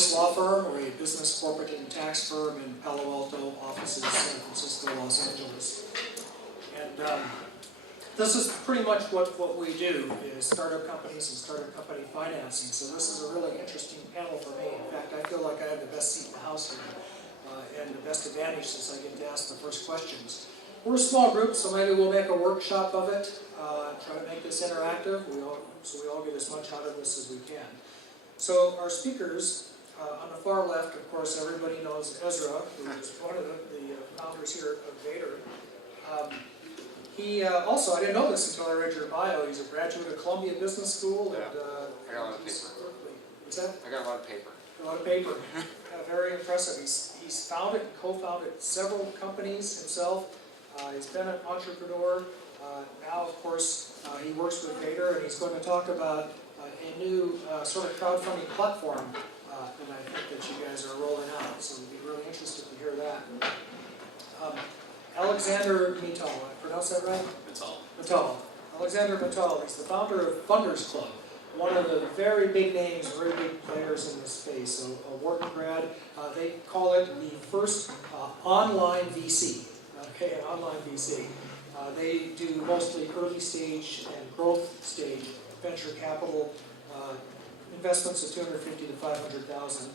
Royce Law Firm. We're a business, corporate, and tax firm in Palo Alto, offices San Francisco, Los Angeles. And this is pretty much what we do, is startup companies and startup company financing. So this is a really interesting panel for me. In fact, I feel like I have the best seat in the house here, and the best advantage since I get to ask the first questions. We're a small group, so maybe we'll make a workshop of it, try to make this interactive, so we all get as much out of this as we can. So our speakers, on the far left, of course, everybody knows Ezra, who is one of the founders here of Vator. He also, I didn't know this until I read your bio, he's a graduate of Columbia Business School. Yeah. And, I got a lot of paper. What's that? I got a lot of paper. A lot of paper. Very impressive. He's founded and co-founded several companies himself. He's been an entrepreneur. Now, of course, he works with Vator, and he's going to talk about a new sort of crowdfunding platform that I think that you guys are rolling out. So we'd be really interested to hear that. Alexander Mittal, I pronounce that right? Mittal. Alexander Mittal, he's the founder of Funders Club, one of the very big names, very big players in this space. So a Wharton grad, they call it the first online VC. Okay, an online VC. They do mostly early stage and growth stage venture capital investments of $250,000 to $500,000.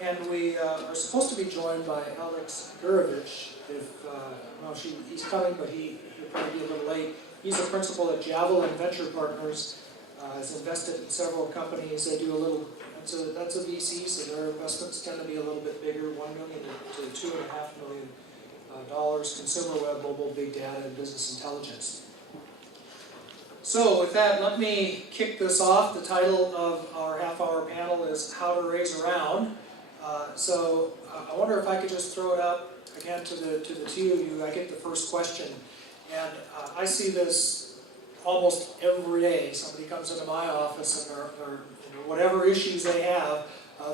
And we are supposed to be joined by Alex Gurovich. He's coming, but he'll probably be a little late. He's a principal at Javelin Venture Partners. Has invested in several companies. They do a little. That's a VC, so their investments tend to be a little bit bigger, $1 million to $2.5 million. Consumer web, mobile, big data, and business intelligence. So with that, let me kick this off. The title of our half-hour panel is How to Raise a Round. I wonder if I could just throw it out again to the two of you. I get the first question, and I see this almost every day. Somebody comes into my office, and they're whatever issues they have,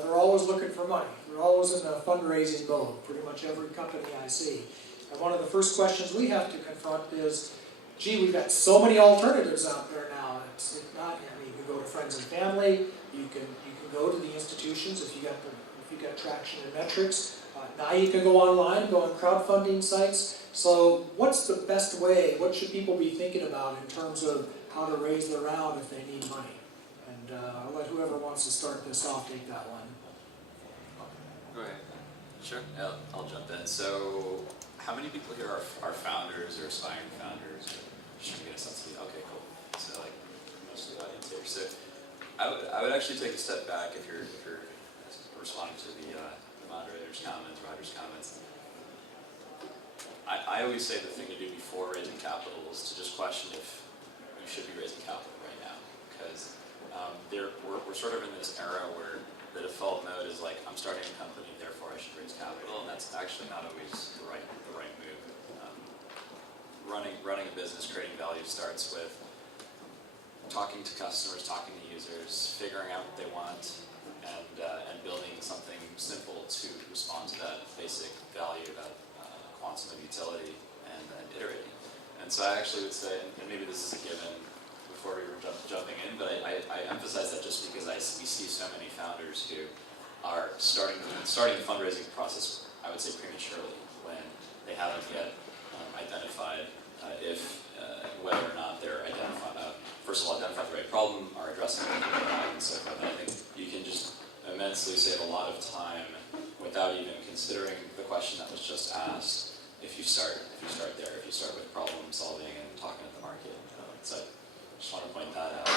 they're always looking for money. They're always in a fundraising mode, pretty much every company I see. And one of the first questions we have to confront is, gee, we've got so many alternatives out there now. It's not, you can go to friends and family, you can go to the institutions if you got traction and metrics. Now you can go online, go on crowdfunding sites. So what's the best way? What should people be thinking about in terms of how to raise their round if they need money? And I'll let whoever wants to start this off take that one. Go ahead. Sure, I'll jump in. So, how many people here are founders or aspiring founders? Just trying to get a sense of it. Okay, cool. So, like most of the audience here. So, I would actually take a step back if you're responding to the moderator's comments, Roger's comments. I always say the thing to do before raising capital is to just question if you should be raising capital right now, because we're sort of in this era where the default mode is like, I'm starting a company, therefore I should raise capital, and that's actually not always the right move. Running a business, creating value starts with talking to customers, talking to users, figuring out what they want, and building something simple to respond to that basic value, that quantum of utility, and iterating. And so I actually would say, and maybe this is a given before we were jumping in, but I emphasize that just because we see so many founders who are starting the fundraising process, I would say prematurely, when they haven't yet identified whether or not they're first of all, identified the right problem, are addressing it, and so forth. And I think you can just immensely save a lot of time without even considering the question that was just asked. If you start there, if you start with problem solving and talking to the market, so I just want to point that out.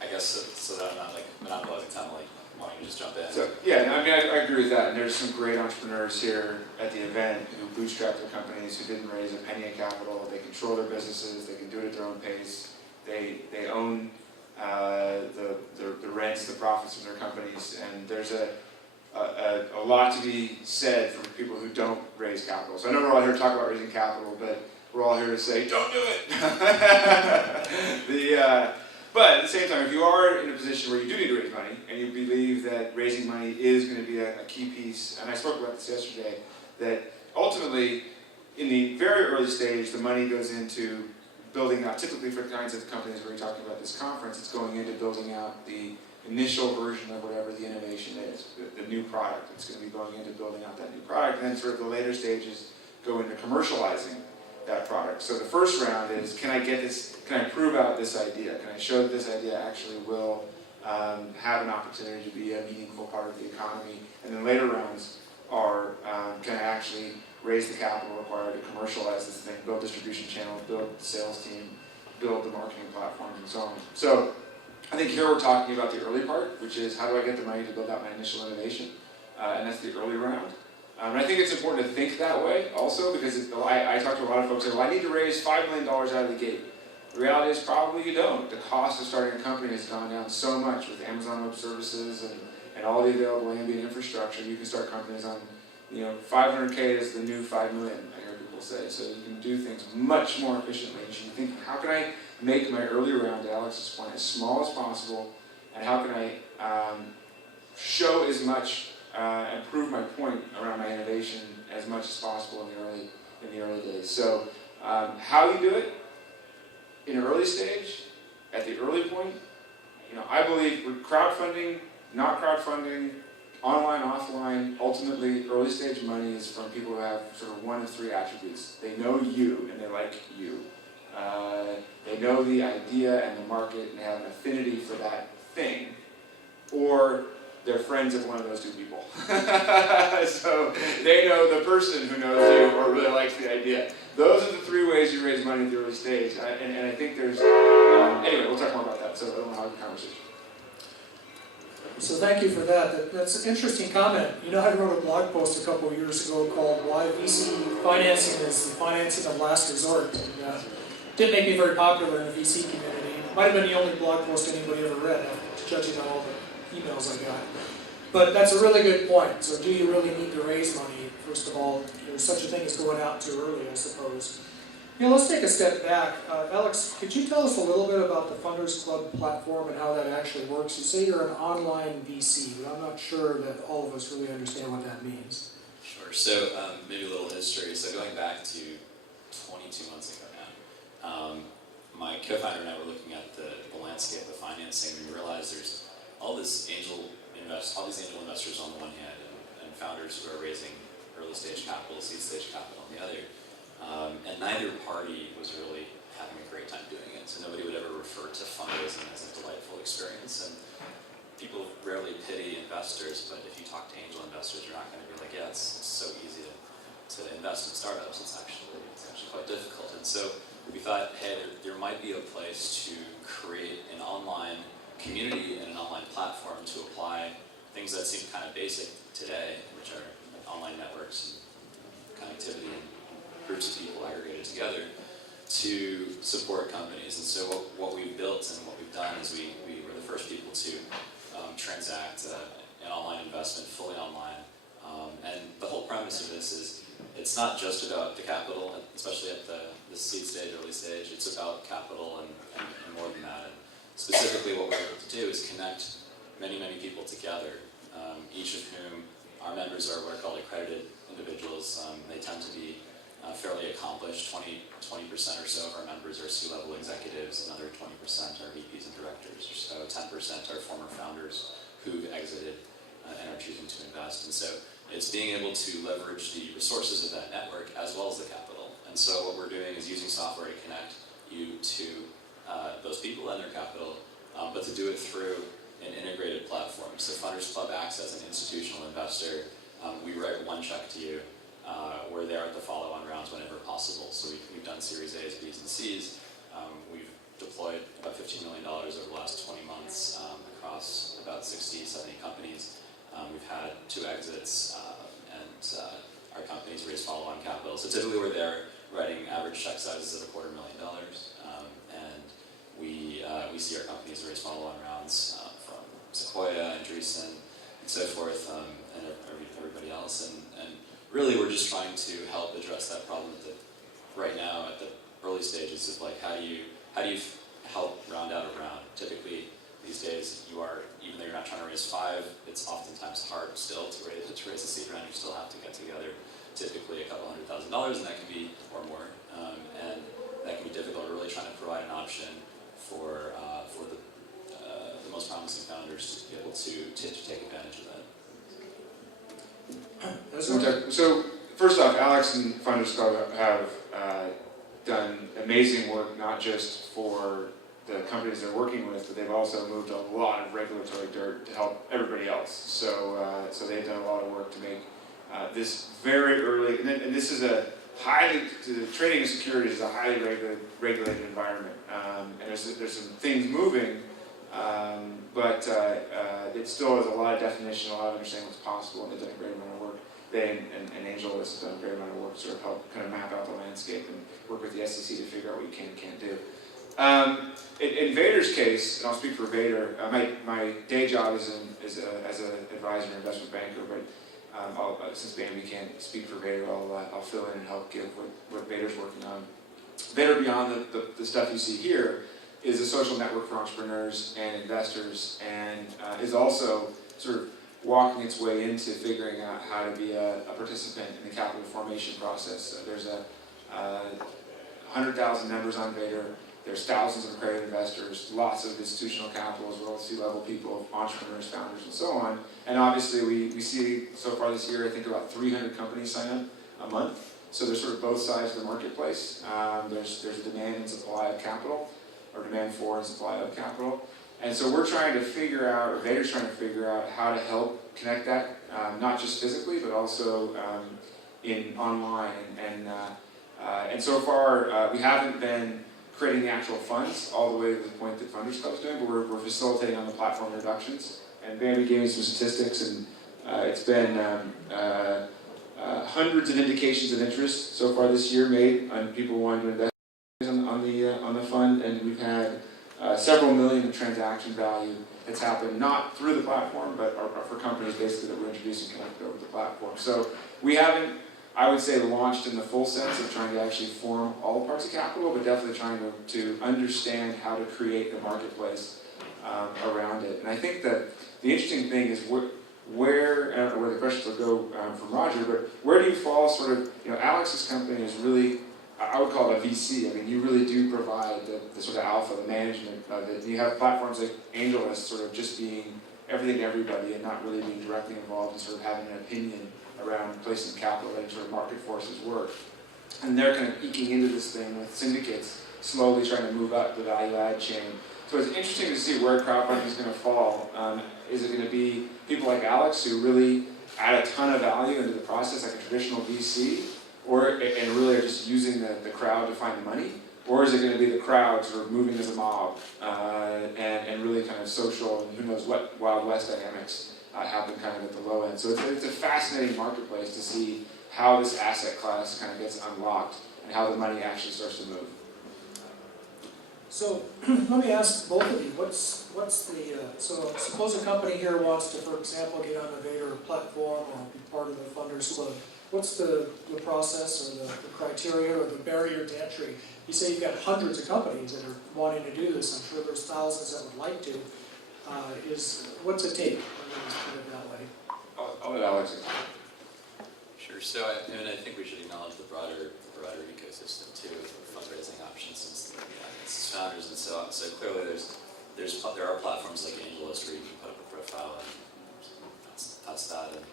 I guess so that I'm not like monopolizing time, like wanting to just jump in. So yeah, I mean, I agree with that. And there's some great entrepreneurs here at the event who bootstrapped their companies, who didn't raise a penny in capital. They control their businesses. They can do it at their own pace. They own the rents, the profits of their companies, and there's a lot to be said for people who don't raise capital. So I know we're all here to talk about raising capital, but we're all here to say, don't do it! But at the same time, if you are in a position where you do need to raise money, and you believe that raising money is going to be a key piece, and I spoke about this yesterday, that ultimately, in the very early stage, the money goes into building out, typically for the kinds of companies we're talking about this conference, it's going into building out the initial version of whatever the innovation is, the new product that's going to be going into building out that new product, and then sort of the later stages go into commercializing that product. So the first round is, can I prove out this idea? Can I show that this idea actually will have an opportunity to be a meaningful part of the economy? And then later rounds are, can I actually raise the capital required to commercialize this thing, build distribution channels, build the sales team, build the marketing platforms, and so on. So I think here we're talking about the early part, which is how do I get the money to build out my initial innovation? And that's the early round. And I think it's important to think that way also, because I talk to a lot of folks who say, well, I need to raise $5 million out of the gate. The reality is probably you don't. The cost of starting a company has gone down so much with Amazon Web Services and all the available ambient infrastructure. You can start companies on, 500K is the new 5 million, I hear people say. So you can do things much more efficiently. You should be thinking, how can I make my early round, to Alex's point, as small as possible, and how can I show as much and prove my point around my innovation as much as possible in the early days. So how you do it in an early stage, at the early point, I believe with crowdfunding, not crowdfunding, online, offline, ultimately early stage money is from people who have sort of one of three attributes. They know you and they like you. They know the idea and the market and they have an affinity for that thing. Or they're friends of one of those two people. So they know the person who knows you or really likes the idea. Those are the three ways you raise money at the early stage. And I think there's, anyway, we'll talk more about that, so I don't have a conversation. So thank you for that. That's an interesting comment. I wrote a blog post a couple of years ago called Why VC Financing is the Financing of Last Resort. And didn't make me very popular in the VC community. It might have been the only blog post anybody ever read, judging on all the emails I got. But that's a really good point. So do you really need to raise money? First of all, there's such a thing as going out too early, I suppose. Let's take a step back. Alex, could you tell us a little bit about the Funders Club platform and how that actually works? You say you're an online VC, but I'm not sure that all of us really understand what that means. Sure. So maybe a little history. So going back to 22 months ago now, my co-founder and I were looking at the landscape of financing, and we realized there's all these angel investors on the one hand, and founders who are raising early stage capital, seed stage capital on the other. And neither party was really having a great time doing it. So nobody would ever refer to fundraising as a delightful experience. And people rarely pity investors, but if you talk to angel investors, you're not going to be like, yeah, it's so easy to invest in startups. It's actually quite difficult. And so we thought, hey, there might be a place to create an online community and an online platform to apply things that seem kind of basic today, which are like online networks and connectivity and groups of people aggregated together to support companies. And so what we've built and what we've done is we were the first people to transact an online investment fully online. And the whole premise of this is it's not just about the capital, especially at the seed stage, early stage. It's about capital and more than that. And specifically what we're able to do is connect many, many people together, each of whom our members are what are called accredited individuals. They tend to be fairly accomplished. 20% or so of our members are C-level executives, another 20% are VPs and directors, or so 10% are former founders who've exited and are choosing to invest. And so it's being able to leverage the resources of that network as well as the capital. And so what we're doing is using software to connect you to those people and their capital, but to do it through an integrated platform. So Funders Club acts as an institutional investor. We write one check to you. We're there at the follow-on rounds whenever possible. So we've done Series A's, B's, and C's. We've deployed about $15 million over the last 20 months across about 60, 70 companies. We've had 2 exits, and our companies raised follow-on capital. So typically we're there writing average check sizes of $250,000, and we see our companies raise follow-on rounds from Sequoia, Andreessen, and so forth, and everybody else. And really, we're just trying to help address that problem right now at the early stages of like how do you help round out a round. Typically, these days, even though you're not trying to raise 5, it's oftentimes hard still to raise a seed round. You still have to get together typically a couple $100,000, and that can be or more, and that can be difficult. We're really trying to provide an option for the most promising founders entrepreneurs to be able to take advantage of that. So first off, Alex and Funders Club have done amazing work, not just for the companies they're working with, but they've also moved a lot of regulatory dirt to help everybody else. So they've done a lot of work to make this very early, and this is a trading of securities is a highly regulated environment, and there's some things moving, but it still has a lot of definition, a lot of understanding what's possible, and they've done a great amount of work. They and Angel has done a great amount of work to sort of help kind of map out the landscape and work with the SEC to figure out what you can and can't do. In Vator's case, and I'll speak for Vator, my day job is as an advisor and investment banker, but since Bambi can't speak for Vator, I'll fill in and help give what Vator's working on. Vator, beyond the stuff you see here, is a social network for entrepreneurs and investors, and is also sort of walking its way into figuring out how to be a participant in the capital formation process. There's 100,000 members on Vator. There's thousands of accredited investors, lots of institutional capital as well as C-level people, entrepreneurs, founders, and so on. And obviously we see so far this year, I think about 300 companies sign up a month. So there's sort of both sides of the marketplace. There's demand and supply of capital, or demand for and supply of capital. And so we're trying to figure out, or Vator's trying to figure out how to help connect that, not just physically, but also in online. And so far, we haven't been creating the actual funds all the way to the point that Funders Club is doing, but we're facilitating on the platform reductions. And Bambi gave me some statistics, and it's been hundreds of indications of interest so far this year made on people wanting to invest on the fund, and we've had several million of transaction value that's happened not through the platform, but for companies basically that we're introducing connected over the platform. So we haven't, I would say, launched in the full sense of trying to actually form all parts of capital, but definitely trying to understand how to create the marketplace around it. And I think that the interesting thing is where I don't know where the questions will go from Roger, but where do you fall sort of, Alex's company is really, I would call it a VC. I mean, you really do provide the sort of alpha, the management of it. You have platforms like Angel as sort of just being everything to everybody and not really being directly involved and sort of having an opinion around placing capital and sort of market forces work. And they're kind of eking into this thing with syndicates, slowly trying to move up the value add chain. So it's interesting to see where crowdfunding is going to fall. Is it going to be people like Alex who really add a ton of value into the process, like a traditional VC, and really are just using the crowd to find the money? Or is it going to be the crowd sort of moving as a mob and really kind of social and who knows what Wild West dynamics happen kind of at the low end. So it's a fascinating marketplace to see how this asset class kind of gets unlocked and how the money actually starts to move. So let me ask both of you, what's the, so suppose a company here wants to, for example, get on the Vator platform or be part of the Funders Club. What's the process or the criteria or the barrier to entry? You say you've got hundreds of companies that are wanting to do this. I'm sure there's thousands that would like to. What's it take? Let's put it that way. I'll let Alex explain. Sure. So I think we should acknowledge the broader ecosystem too of fundraising options since its founders and so on. So clearly there are platforms like AngelList where you can put up a profile and that's that. And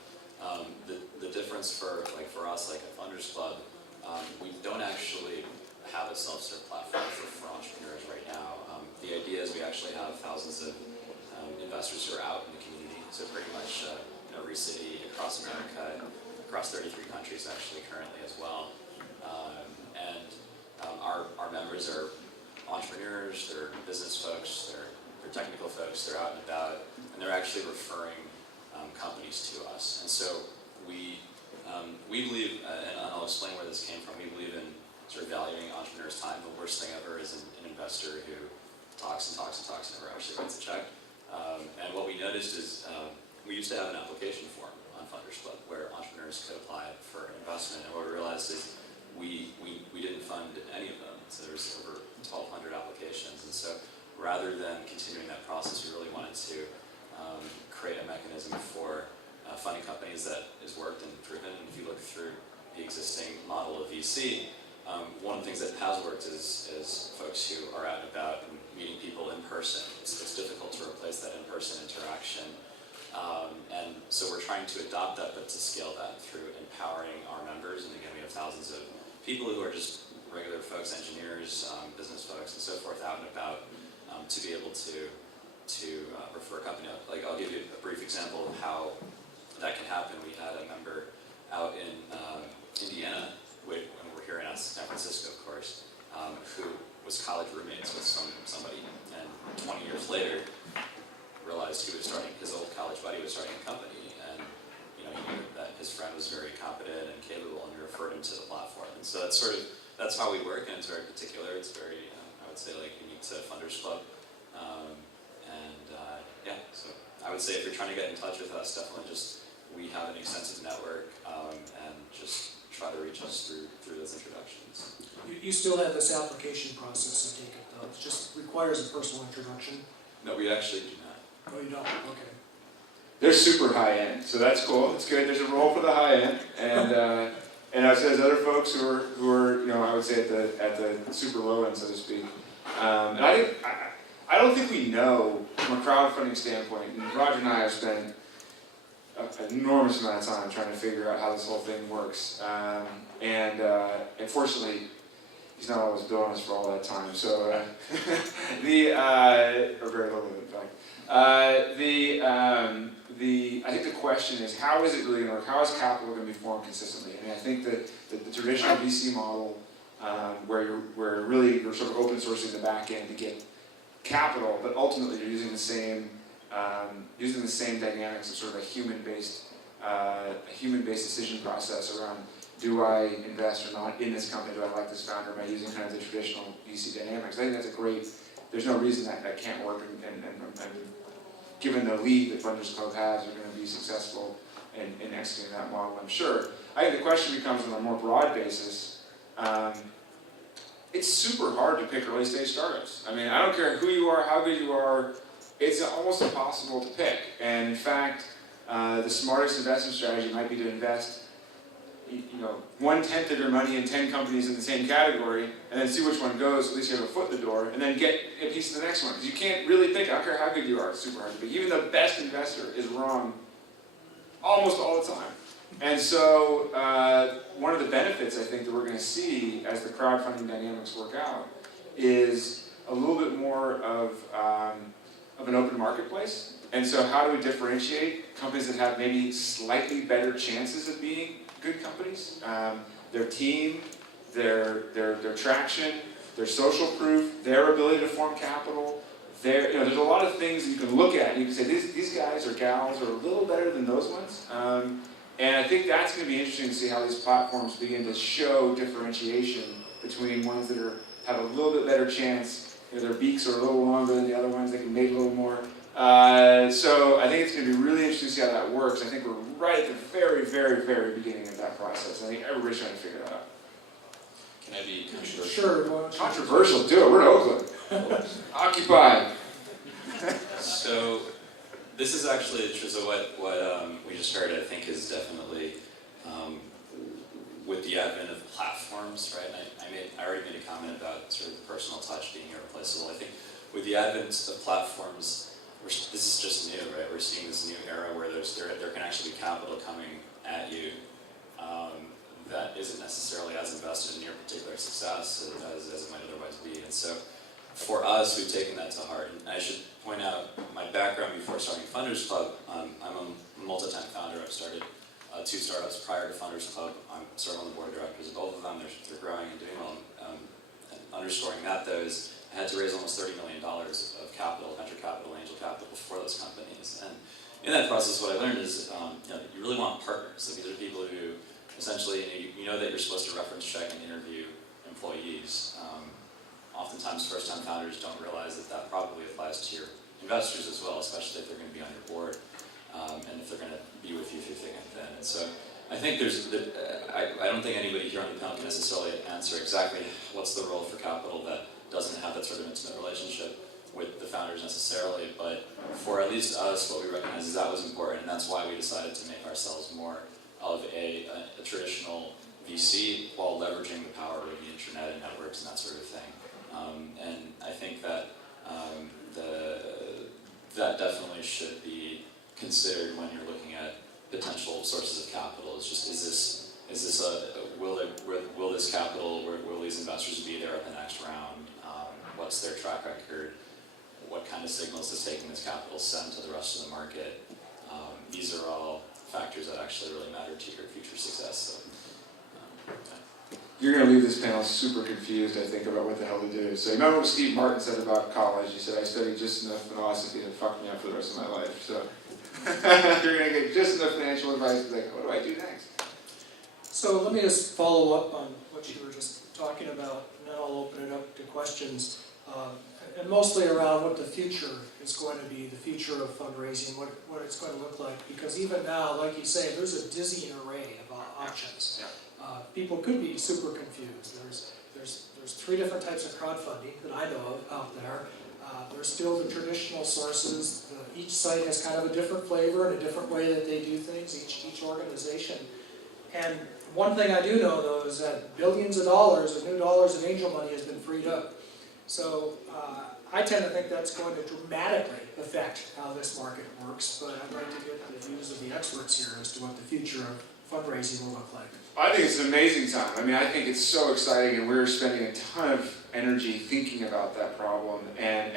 the difference for us, like at Funders Club, we don't actually have a self-serve platform for entrepreneurs right now. The idea is we actually have thousands of investors who are out in the community, so pretty much every city across America, across 33 countries actually currently as well. Our members are entrepreneurs, they're business folks, they're technical folks, they're out and about, and they're actually referring companies to us. And so we believe, and I'll explain where this came from, we believe in sort of valuing entrepreneurs' time. The worst thing ever is an investor who talks and talks and talks and never actually writes a check. And what we noticed is we used to have an application form on Funders Club where entrepreneurs could apply for investment, and what we realized is we didn't fund any of them. So there's over 1,200 applications, and so rather than continuing that process, we really wanted to create a mechanism for funding companies that has worked and proven. And if you look through the existing model of VC, one of the things that has worked is folks who are out and about and meeting people in person. It's difficult to replace that in-person interaction. trying to adopt that, but to scale that through empowering our members. And again, we have thousands of people who are just regular folks, engineers, business folks, and so forth, out and about, to be able to refer a company out. Like, I'll give you a brief example of how that can happen. We had a member out in Indiana, when we're here in San Francisco, of course, who was college roommates with somebody, and 20 years later realized his old college buddy was starting a company, and he knew that his friend was very competent and capable, and referred him to the platform. And so that's how we work, and it's very particular. It's very, I would say, like, unique to Funders Club. So I would say if you're trying to get in touch with us, definitely we have an extensive network, and just try to reach us through those introductions. You still have this application process, I take it, though. It just requires a personal introduction. No, we actually do not. Oh, you don't? Okay. They're super high end, so that's cool. It's good. There's a role for the high end, and I've said there's other folks who are I would say at the super low end, so to speak. And I don't think we know from a crowdfunding standpoint. And Roger and I have spent an enormous amount of time trying to figure out how this whole thing works. And fortunately, he's not always doing us for all that time. So or very little, in fact. I think the question is, how is it really going to work? How is capital going to be formed consistently? I mean, I think that the traditional VC model, where you're sort of open sourcing the back end to get capital, but ultimately you're using the same dynamics of sort of a human-based decision process around, do I invest or not in this company? Do I like this founder? Am I using kind of the traditional VC dynamics? I think that's there's no reason that can't work, and given the lead that Funders Club has, are going to be successful in executing that model, I'm sure. I think the question becomes, on a more broad basis, it's super hard to pick early stage startups. I mean, I don't care who you are, how good you are, it's almost impossible to pick. And in fact, the smartest investment strategy might be to invest 1/10 of your money in 10 companies in the same category, and then see which one goes, at least you have a foot in the door, and then get a piece of the next one. Because you can't really pick, I don't care how good you are, it's super hard to pick. Even the best investor is wrong almost all the time. And so one of the benefits I think that we're going to see as the crowdfunding dynamics work out is a little bit more of an open marketplace. And so how do we differentiate companies that have maybe slightly better chances of being good companies? Their team, their traction, their social proof, their ability to form capital. There's a lot of things that you can look at and you can say these guys or gals are a little better than those ones. And I think that's going to be interesting to see how these platforms begin to show differentiation between ones that have a little bit better chance. Their beaks are a little longer than the other ones. They can make a little more. So I think it's going to be really interesting to see how that works. I think we're right at the very, very, very beginning of that process. I think everybody's trying to figure it out. Can I be controversial? Sure. Controversial, do it. We're in Oakland. Occupy. So this is actually true. So what we just heard, I think, is definitely with the advent of platforms, right? I already made a comment about sort of the personal touch being irreplaceable. I think with the advent of platforms, this is just new, right? We're seeing this new era where there can actually be capital coming at you that isn't necessarily as invested in your particular success as it might otherwise be. And so for us, we've taken that to heart. And I should point out my background before starting Funders Club. I'm a multi-time founder. I've started 2 startups prior to Funders Club. I'm serve on the board of directors of both of them. They're growing and doing well. And underscoring that, though, is I had to raise almost $30 million of capital, venture capital, angel capital for those companies. And in that process, what I learned is you really want partners. So these are people who essentially, you know that you're supposed to reference check and interview employees. Oftentimes, first-time founders don't realize that probably applies to your investors as well, especially if they're going to be on your board, and if they're going to be with you through thick and thin. And so I think I don't think anybody here on the panel can necessarily answer exactly what's the role for capital that doesn't have that sort of intimate relationship with the founders necessarily, but for at least us, what we recognize is that was important, and that's why we decided to make ourselves more of a traditional VC while leveraging the power of the internet and networks and that sort of thing. And I think that that definitely should be considered when you're looking at potential sources of capital. It's just, will this capital, will these investors be there at the next round? What's their track record? What kind of signals does taking this capital send to the rest of the market? These are all factors that actually really matter to your future success. So, You're going to leave this panel super confused, I think, about what the hell to do. So you remember what Steve Martin said about college? He said, I studied just enough philosophy to fuck me up for the rest of my life. So you're going to get just enough financial advice to be like, what do I do next? So let me just follow up on what you were just talking about, and then I'll open it up to questions. And mostly around what the future is going to be, the future of fundraising, what it's going to look like. Because even now, like you say, there's a dizzying array of options. Yeah. People could be super confused. There's 3 different types of crowdfunding that I know of out there. There's still the traditional sources. Each site has kind of a different flavor and a different way that they do things, each organization. And one thing I do know, though, is that billions of dollars of new dollars of angel money has been freed up. So I tend to think that's going to dramatically affect how this market works, but I'd like to get the views of the experts here as to what the future of fundraising will look like. I think it's an amazing time. I mean, I think it's so exciting, and we're spending a ton of energy thinking about that problem. And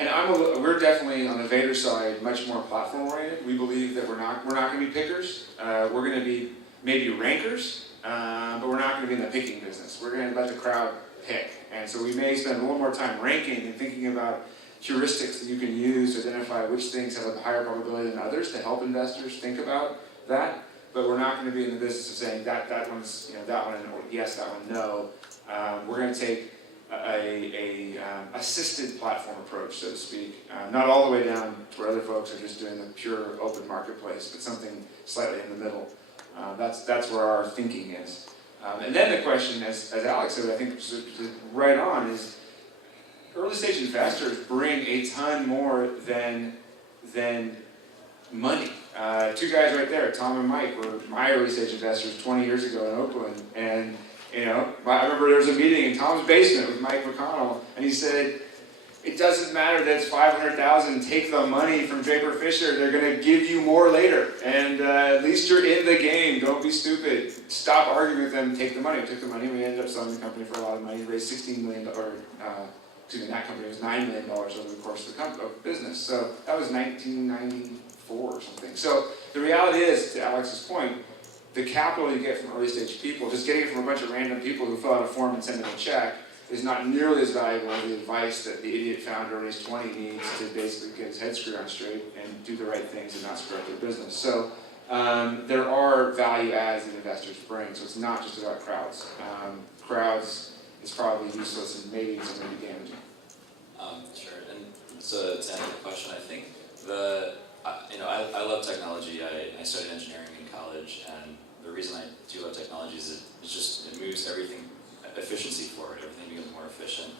we're definitely on the Vator side much more platform oriented. We believe that we're not going to be pickers. We're going to be maybe rankers, but we're not going to be in the picking business. We're going to let the crowd pick. And so we may spend a little more time ranking and thinking about heuristics that you can use to identify which things have a higher probability than others to help investors think about that. But we're not going to be in the business of saying that one's, that one, or yes, that one, no. We're going to take a assisted platform approach, so to speak. Not all the way down to where other folks are just doing the pure open marketplace, but something slightly in the middle. That's where our thinking is. And then the question, as Alex said, I think right on, is early stage investors bring a ton more than money. 2 guys right there, Tom and Mike, were my early stage investors 20 years ago in Oakland. And I remember there was a meeting in Tom's basement with Mike McConnell, and he said, it doesn't matter that it's $500,000, take the money from Draper Fisher, they're going to give you more later. And at least you're in the game, don't be stupid. Stop arguing with them, take the money. We took the money, we ended up selling the company for a lot of money, raised $16 million, that company was $9 million over the course of the business. So that was 1994 or something. So the reality is, to Alex's point, the capital you get from early stage people, just getting it from a bunch of random people who fill out a form and send them a check, is not nearly as valuable as the advice that the idiot founder in his 20 needs to basically get his head screwed on straight and do the right things and not screw up their business. So there are value adds that investors bring, so it's not just about crowds. Crowds is probably useless and maybe it's going to be damaging. Sure, and so to answer the question, I think I love technology. I studied engineering in college, and the reason I do love technology is it moves everything, efficiency forward, everything becomes more efficient.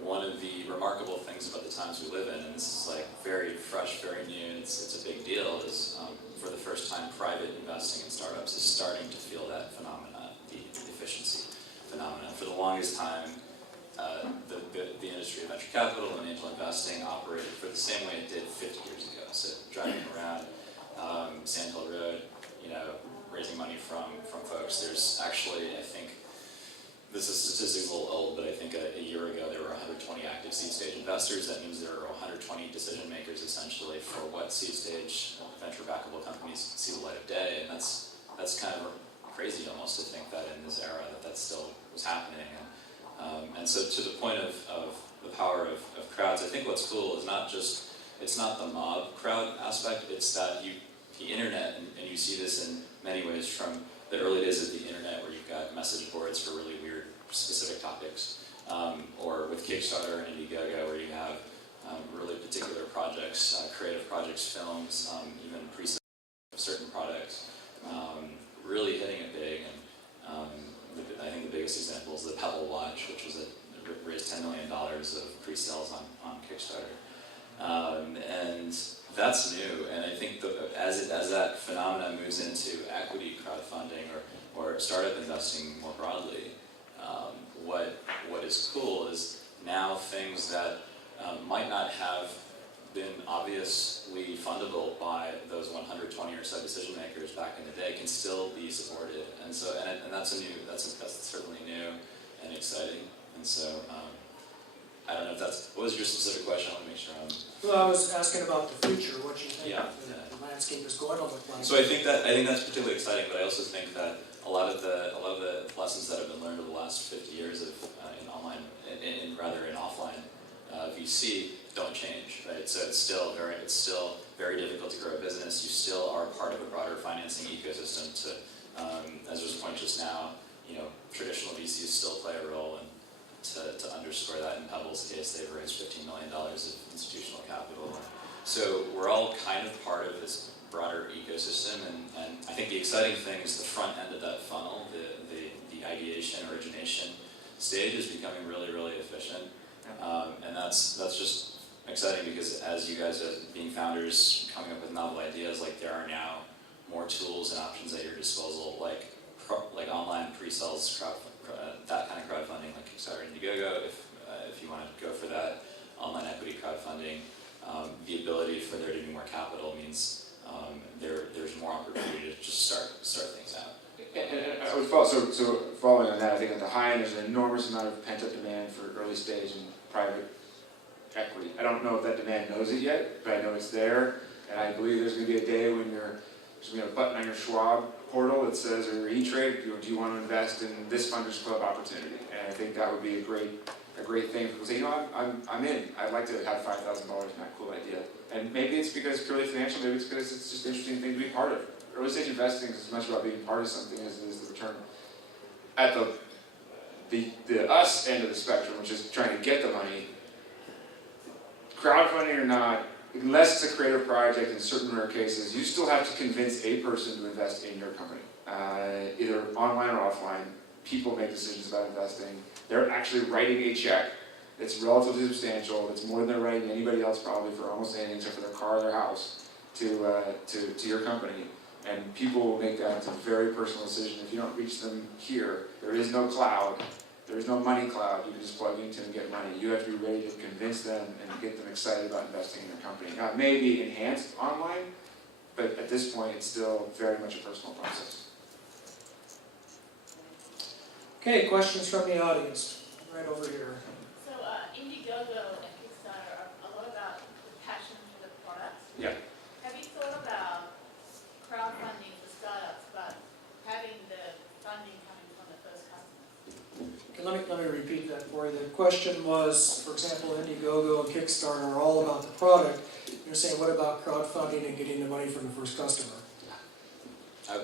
One of the remarkable things about the times we live in, and this is like very fresh, very new, and it's a big deal, is for the first time private investing in startups is starting to feel that phenomena, the efficiency phenomena. For the longest time, the industry of venture capital and angel investing operated for the same way it did 50 years ago. So driving around Sand Hill Road, raising money from folks. There's actually, I think, this is statistics a little old, but I think a year ago there were 120 active seed stage investors. That means there are 120 decision makers essentially for what seed stage venture backable companies see the light of day, and that's kind of crazy almost to think that in this era that still was happening. And so to the point of the power of crowds, I think what's cool is it's not the mob crowd aspect, it's that the internet, and you see this in many ways from the early days of the internet where you've got message boards for really weird specific topics, or with Kickstarter and Indiegogo where you have really particular projects, creative projects, films, even pre-sales of certain products, really hitting it big. And I think the biggest example is the Pebble Watch, which was raised $10 million of pre-sales on Kickstarter. And that's new, and I think as that phenomenon moves into equity crowdfunding or startup investing more broadly, what is cool is now things that might not have been obviously fundable by those 120 or so decision makers back in the day can still be supported, and so and that's certainly new and exciting, and so I don't know if that's, what was your specific question? I want to make sure I'm. Well, I was asking about the future, what you think Yeah, the landscape is going to look like. So I think that's particularly exciting, but I also think that a lot of the lessons that have been learned over the last 50 years of in online, in offline VC don't change, right? So it's still very difficult to grow a business. You still are part of a broader financing ecosystem. As was pointed just now, traditional VCs still play a role, and to underscore that, in Pebble's case, they've raised $15 million of institutional capital. So we're all kind of part of this broader ecosystem, and I think the exciting thing is the front end of that funnel, the ideation, origination stage is becoming really, really efficient. And that's just exciting, because as you guys are being founders, coming up with novel ideas, like there are now more tools and options at your disposal, like online pre-sales, that kind of crowdfunding, like Kickstarter and Indiegogo, if you want to go for that, online equity crowdfunding. The ability for there to be more capital means there's more opportunity to just start things out. And I would follow, so following on that, I think at the high end there's an enormous amount of pent-up demand for early stage and private equity. I don't know if that demand knows it yet, but I know it's there, and I believe there's going to be a day when there's going to be a button on your Schwab portal that says, or your E-Trade, do you want to invest in this Funders Club opportunity? And I think that would be a great thing. People say, I'm in. I'd like to have $5,000 in that cool idea. And maybe it's because it's purely financial, maybe it's because it's just an interesting thing to be part of. Early stage investing is as much about being part of something as it is the return. At the us end of the spectrum, which is trying to get the money, crowdfunding or not, unless it's a creative project in certain rare cases, you still have to convince a person to invest in your company. Either online or offline, people make decisions about investing. They're actually writing a check that's relatively substantial, that's more than they're writing anybody else probably for almost anything except for their car or their house, to your company. And people will make that as a very personal decision. If you don't reach them here, there is no cloud. There is no money cloud you can just plug into and get money. You have to be ready to convince them and get them excited about investing in your company. Now, it may be enhanced online, but at this point, it's still very much a personal process. Okay, questions from the audience, right over here. So Indiegogo and Kickstarter are a lot about the passion for the product. Yeah. Have you thought about crowdfunding for startups, but having the funding coming from the first customers? Okay, let me repeat that for you. The question was, for example, Indiegogo and Kickstarter are all about the product. You're saying, what about crowdfunding and getting the money from the first customer?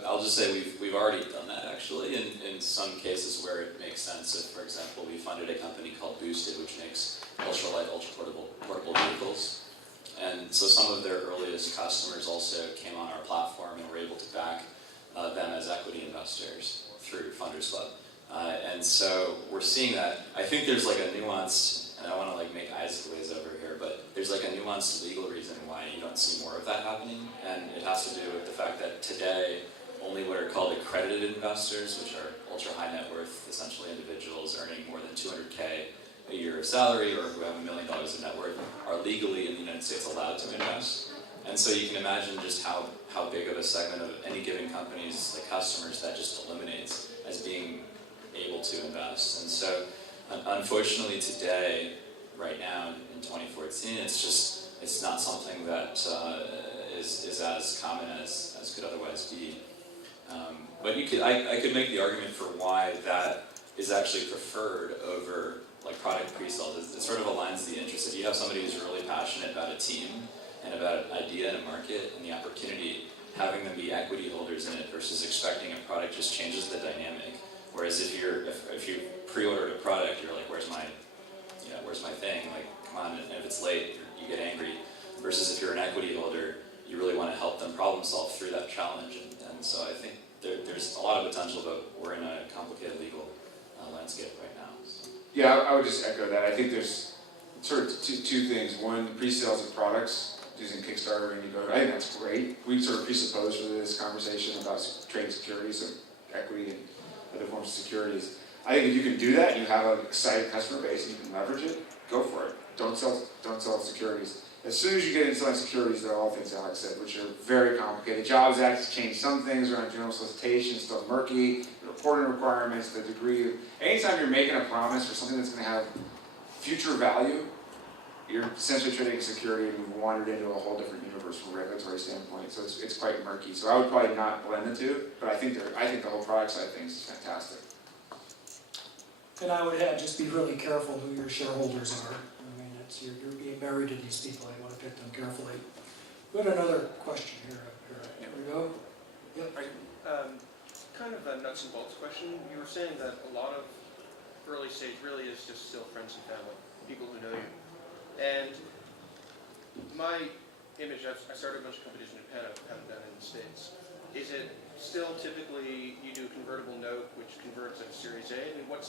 I'll just say we've already done that, actually, in some cases where it makes sense. So, for example, we funded a company called Boosted, which makes ultralight, ultra-portable vehicles. And so some of their earliest customers also came on our platform and were able to back them as equity investors through Funders Club. And so we're seeing that. I think there's like a nuanced, and I want to make eyes glaze over here, but there's like a nuanced legal reason why you don't see more of that happening. And it has to do with the fact that today, only what are called accredited investors, which are ultra high net worth, essentially individuals earning more than $200K a year of salary or who have $1 million of net worth, are legally in the United States allowed to invest. And so you can imagine just how big of a segment of any given company's customers that just eliminates as being able to invest. And so unfortunately today, right now in 2014, it's not something that is as common as could otherwise be. But I could make the argument for why that is actually preferred over product pre-sales. It sort of aligns the interest. If you have somebody who's really passionate about a team and about an idea in a market and the opportunity, having them be equity holders in it versus expecting a product just changes the dynamic. Whereas if you pre-ordered a product, you're like, where's my thing? Come on, and if it's late, you get angry. Versus if you're an equity holder, you really want to help them problem solve through that challenge. And so I think there's a lot of potential, but we're in a complicated legal landscape right now. So. Yeah, I would just echo that. I think there's sort of two things. One, pre-sales of products using Kickstarter and Indiegogo. I think that's great. We sort of presuppose for this conversation about trading securities, so equity and other forms of securities. I think if you can do that and you have an excited customer base and you can leverage it, go for it. Don't sell securities. As soon as you get into like securities, there are all things Alex said, which are very complicated. Jobs Act has changed some things around general solicitation, still murky, the reporting requirements, the degree of, anytime you're making a promise for something that's going to have future value, you're essentially trading a security and you've wandered into a whole different universe from a regulatory standpoint, so it's quite murky. So I would probably not blend the two, but I think the whole product side of things is fantastic. And I would add, just be really careful who your shareholders are. I mean, you're being married to these people, you want to pick them carefully. We had another question here. Here we go. Yep. Kind of a nuts and bolts question. You were saying that a lot of early stage really is just still friends and family, people who know you. And my image, I started a bunch of companies in Japan, I haven't done it in the States. Is it still typically you do a convertible note, which converts at a Series A? I mean, what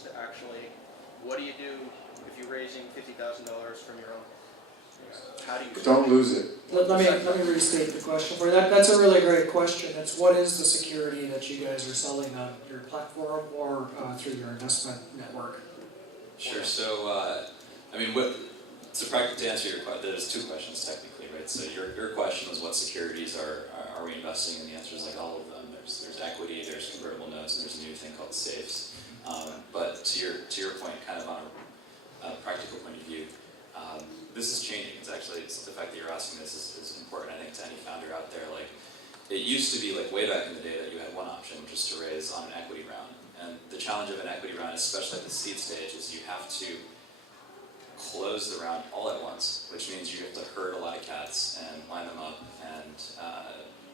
do you do if you're raising $50,000 from your own? How do you? Don't lose it. Let me restate the question for you. That's a really great question. It's what is the security that you guys are selling on your platform or through your investment network? Sure. So, I mean, to answer your question, there's two questions technically, right? So your question was what securities are we investing in? The answer is like all of them. There's equity, there's convertible notes, and there's a new thing called safes. But to your point, kind of on a practical point of view, this is changing. It's the fact that you're asking this is important, I think, to any founder out there. Like, it used to be like way back in the day that you had one option, which is to raise on an equity round. And the challenge of an equity round, especially at the seed stage, is you have to close the round all at once, which means you have to herd a lot of cats and line them up and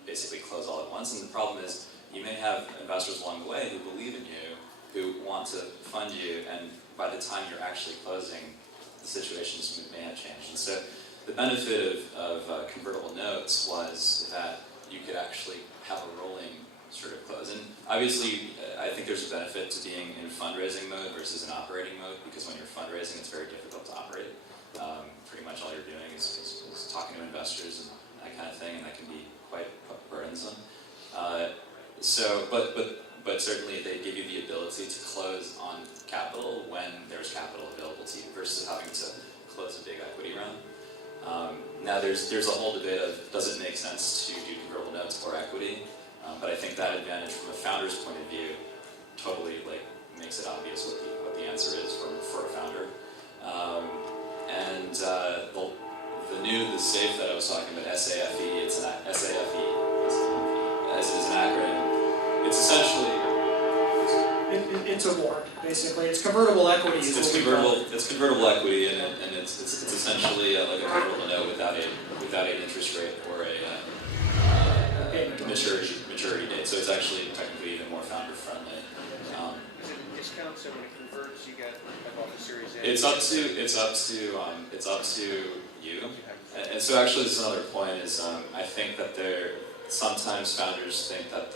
basically close all at once. And the problem is you may have investors along the way who believe in you, who want to fund you, and by the time you're actually closing, the situations may have changed. And so the benefit of convertible notes was that you could actually have a rolling sort of close. And obviously, I think there's a benefit to being in fundraising mode versus an operating mode, because when you're fundraising, it's very difficult to operate. Pretty much all you're doing is talking to investors and that kind of thing, and that can be quite burdensome. But certainly they give you the ability to close on capital when there's capital available to you versus having to close a big equity round. Now there's a whole debate of does it make sense to do convertible notes or equity, but I think that advantage from a founder's point of view totally makes it obvious what the answer is for a founder. The SAFE that I was talking about, SAFE, it's an SAFE, as it is an acronym. It's essentially it's a warrant, basically. It's convertible equity. It's convertible equity, and it's essentially like a convertible note without an interest rate or a maturity date. So it's actually technically even more founder friendly. Is it a discount? So when it converts, you get off the Series A. It's up to you. And so actually, this is another point. Is I think that sometimes founders think that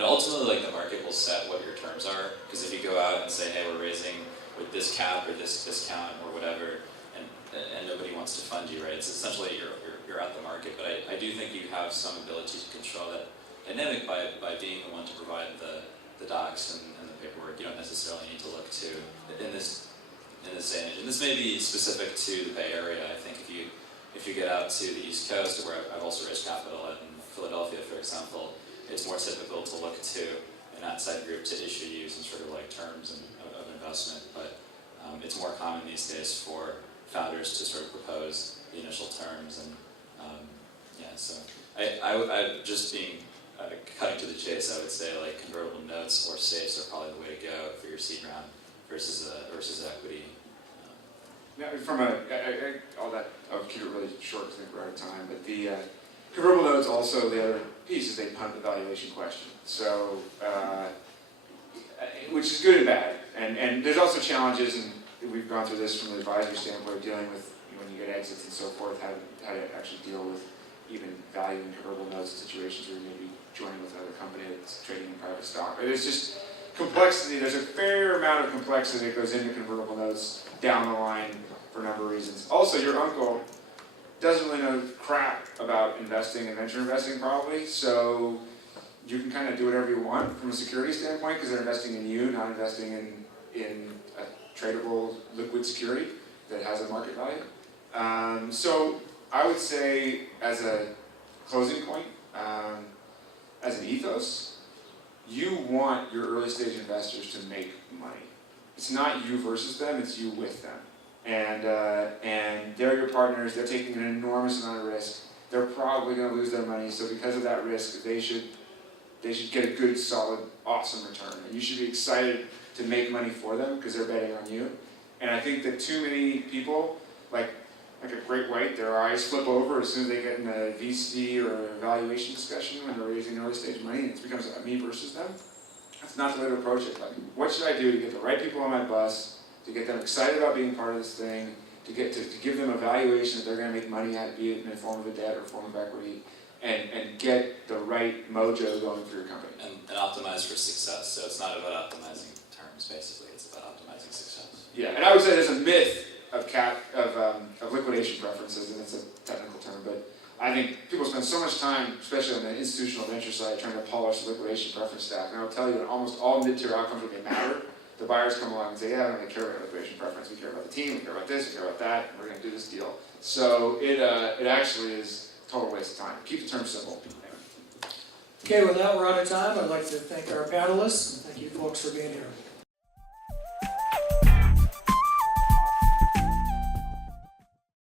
ultimately the market will set what your terms are, because if you go out and say, hey, we're raising with this cap or this discount or whatever, and nobody wants to fund you, right? It's essentially you're at the market. But I do think you have some ability to control that dynamic by being the one to provide the docs and the paperwork. You don't necessarily need to look to in this day and age. And this may be specific to the Bay Area. I think if you get out to the East Coast, where I've also raised capital in Philadelphia, for example, it's more typical to look to an outside group to issue you some sort of terms of investment. But it's more common these days for founders to sort of propose the initial terms. And so I just being cutting to the chase, I would say convertible notes or safes are probably the way to go for your seed round versus equity. Yeah, I'll keep it really short because I think we're out of time, but the convertible notes also, the other piece is they punt the valuation question. So, which is good and bad. And there's also challenges, and we've gone through this from an advisory standpoint, dealing with when you get exits and so forth, how to actually deal with even valuing convertible notes in situations where you may be joining with another company that's trading in private stock. But there's just complexity. There's a fair amount of complexity that goes into convertible notes down the line for a number of reasons. Also, your uncle doesn't really know crap about investing and venture investing probably, so you can kind of do whatever you want from a security standpoint because they're investing in you, not investing in a tradable liquid security that has a market value. So I would say as a closing point, as an ethos, you want your early stage investors to make money. It's not you versus them, it's you with them. And they're your partners, they're taking an enormous amount of risk. They're probably going to lose their money, so because of that risk, they should get a good, solid, awesome return. And you should be excited to make money for them because they're betting on you. And I think that too many people, like a great white, their eyes flip over as soon as they get in a VC or evaluation discussion when they're raising early stage money, and it becomes a me versus them. That's not the way to approach it. Like, what should I do to get the right people on my bus, to get them excited about being part of this thing, to give them a valuation that they're going to make money at, be it in the form of a debt or form of equity, and get the right mojo going for your company. And optimize for success. So it's not about optimizing terms, basically. It's about optimizing success. Yeah, and I would say there's a myth of liquidation preferences, and it's a technical term, but I think people spend so much time, especially on the institutional venture side, trying to polish the liquidation preference stack. And I'll tell you, in almost all mid-tier outcomes when they matter, the buyers come along and say, yeah, I don't really care about liquidation preference. We care about the team, we care about this, we care about that, and we're going to do this deal. So it actually is a total waste of time. Keep the terms simple. Okay, with that, we're out of time. I'd like to thank our panelists, and thank you folks for being here.